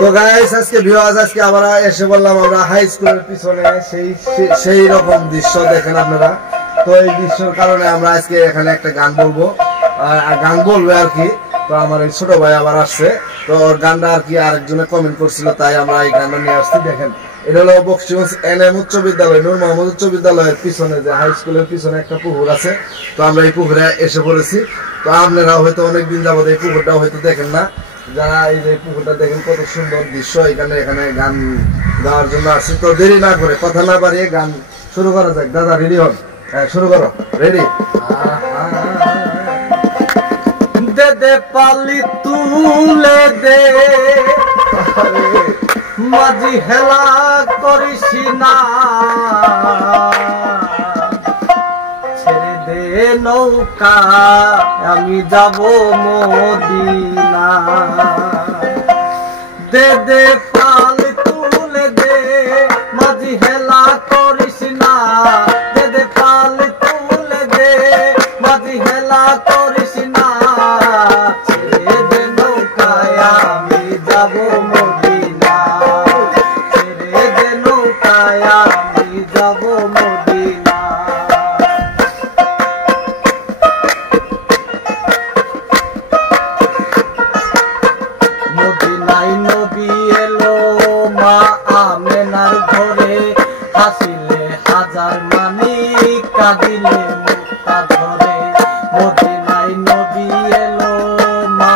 তো গাইস আজকে ভিউয়ার্স আজকে আবার এসে বললাম আমরা হাই স্কুলের পিছনে সেই রকম দৃশ্য দেখেন আপনারা। তো এই দৃশ্যের কারণে আমরা আজকে এখানে একটা গান বলবো আর কি। তো আমার এই ছোট ভাই আবার আসছে, তো ওর গানটা আর কি আরেকজনে কমেন্ট করছিল, তাই আমরা এই গানটা নিয়ে আসছি। দেখেন এটা হলো বকশিগঞ্জ এনএম উচ্চ বিদ্যালয়, নূর মোহাম্মদ উচ্চ বিদ্যালয়ের পিছনে যে হাই স্কুলের পিছনে একটা পুকুর আছে। তো আমরা এই পুকুরে এসে পড়েছি। তো আপনারা হয়তো অনেকদিন যাবত এই পুকুরটা হয়তো দেখেন না, যারা এই যে পুকুরটা দেখেন কত সুন্দর দৃশ্য, এখানে গান গাওয়ার জন্য আসছি। তো দেরি না করে কথা না বাড়িয়ে গান শুরু করা যাক। দাদা রেডি হন, হ্যাঁ শুরু করো। রেডি? দে দে পালি তুলে দে মাঝি হেলা করিস না, ছেড়ে দে নৌকা আমি যাব মদিনা। দে দে পালি তুলে দে মাঝি হেলা করিস না, দে দে পালি তুলে দে মাঝি হেলা করিস না, ছেড়ে দে নৌকায় আমি যাব মদিনা, ছেড়ে দে নৌকায় আমি যাব মদিনা। মদিনায় নবী এলো মা আমেনার ঘরে, হাসিলে হাজার মানি কাঁদিলে মুক্তা ধরে। মদিনায় নবী এলো মা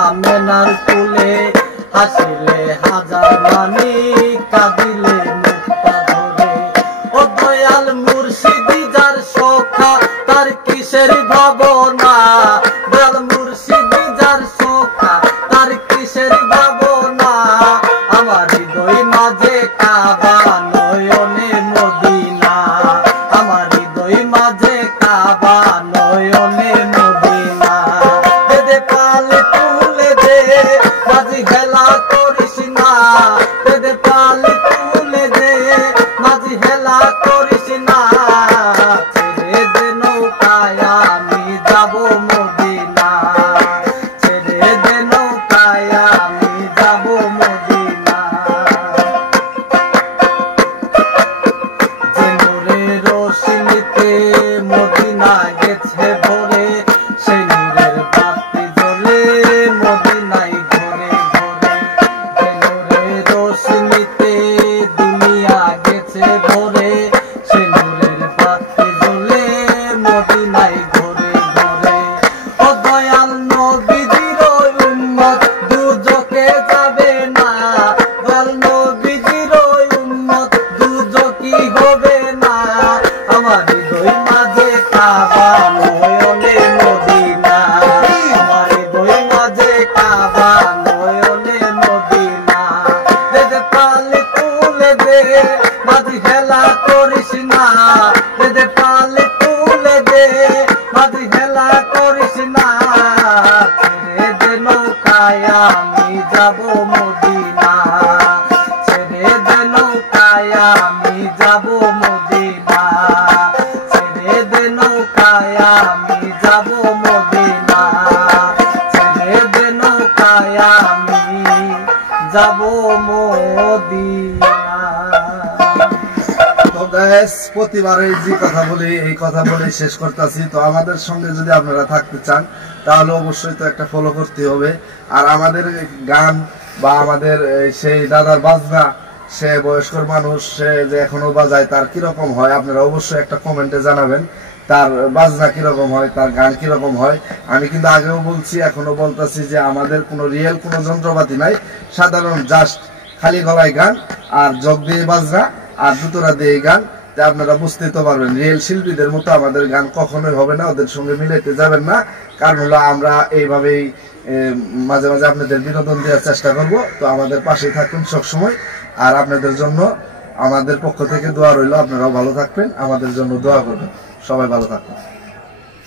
আমেনার কুলে, হাসিলে হাজার মানি কাঁদিলে মুক্তা ধরে। ও দয়াল মুর্শিদি যার সখা তার কিসের ভাবনা, দয়াল মুর্শিদি যার সখা তার কিসের ভাবনা। আমার হৃদয় মাঝে কাবা নয়নে মদিনা, আমার হৃদয় মাঝে কাবা নয়নে মদিনা। দে দে পালে তুলে দে মাঝি হেলা করিস না, দে দে পালে তুলে দে মাঝি হেলা করিস না, ছেড়ে দে নৌকায় আমি যাব মদিনা, ছেড়ে দে নৌকায় আমি যাব মদিনা। যে নূরের রোশনীতে মদিনা গেছে ভরে, সেই নূরের বাতি জ্বলে মদিনায় ঘরে ঘরে। যে নূরের রোশনীতে দুনিয়া গেছে ভরে, সেই নূরের বাতি জ্বলে মদিনায় ঘরে ঘরে। ও দয়াল নবীজির উম্মত দুজকে যাবে না, দয়াল নবীজির উম্মত দুজকি হবে না। আমার হৃদয় মাঝে কাবা নয়নে মদিনা, আমার হৃদয় মাঝে কাবা নয়নে মদিনা। দে দে পালে তুলে দে মাঝি হেলা করিস না, দে দে পালে তুলে দে মাঝি হেলা করিস না, ছেড়ে দে নৌকায় আমি যাব মদিনা, ছেড়ে দে নৌকায় আমি যাব মদিনা, ছেড়ে দে নৌকায় আমি যাব মদিনা, ছেড়ে দে নৌকায় আমি যাব মদিনা। তো গাইস প্রতিবারে যে কথা বলি এই কথা বলে শেষ করতেছি। তো আমাদের সঙ্গে যদি আপনারা থাকতে চান তাহলে অবশ্যই তো একটা ফলো করতে হবে। আর আমাদের গান বা আমাদের সেই দাদার বাজনা, সে বয়স্ক মানুষ, সে যে এখনো বাজায়, তার কিরকম হয় আপনারা অবশ্যই একটা কমেন্টে জানাবেন। তার বাজনা কিরকম হয়, তার গান কিরকম হয়। আমি কিন্তু আগেও বলছি এখনো বলতেছি যে আমাদের কোনো রিয়েল কোনো যন্ত্রপাতি নাই, সাধারণ জাস্ট খালি গলায় গান আর জগ দিয়ে বাজনা আর দুতরা দিয়ে গান। আপনারা বুঝতেই তো পারবেন রিয়েল শিল্পীদের মতো আমাদের গান কখনোই হবে না, ওদের সঙ্গে মিলাইতে যাবেন না। কারণ হলো আমরা এইভাবেই মাঝে মাঝে আপনাদের বিনোদন দেওয়ার চেষ্টা করব। তো আমাদের পাশেই থাকুন সবসময়। আর আপনাদের জন্য আমাদের পক্ষ থেকে দোয়া রইল, আপনারাও ভালো থাকবেন, আমাদের জন্য দোয়া করবেন। সবাই ভালো থাকবেন।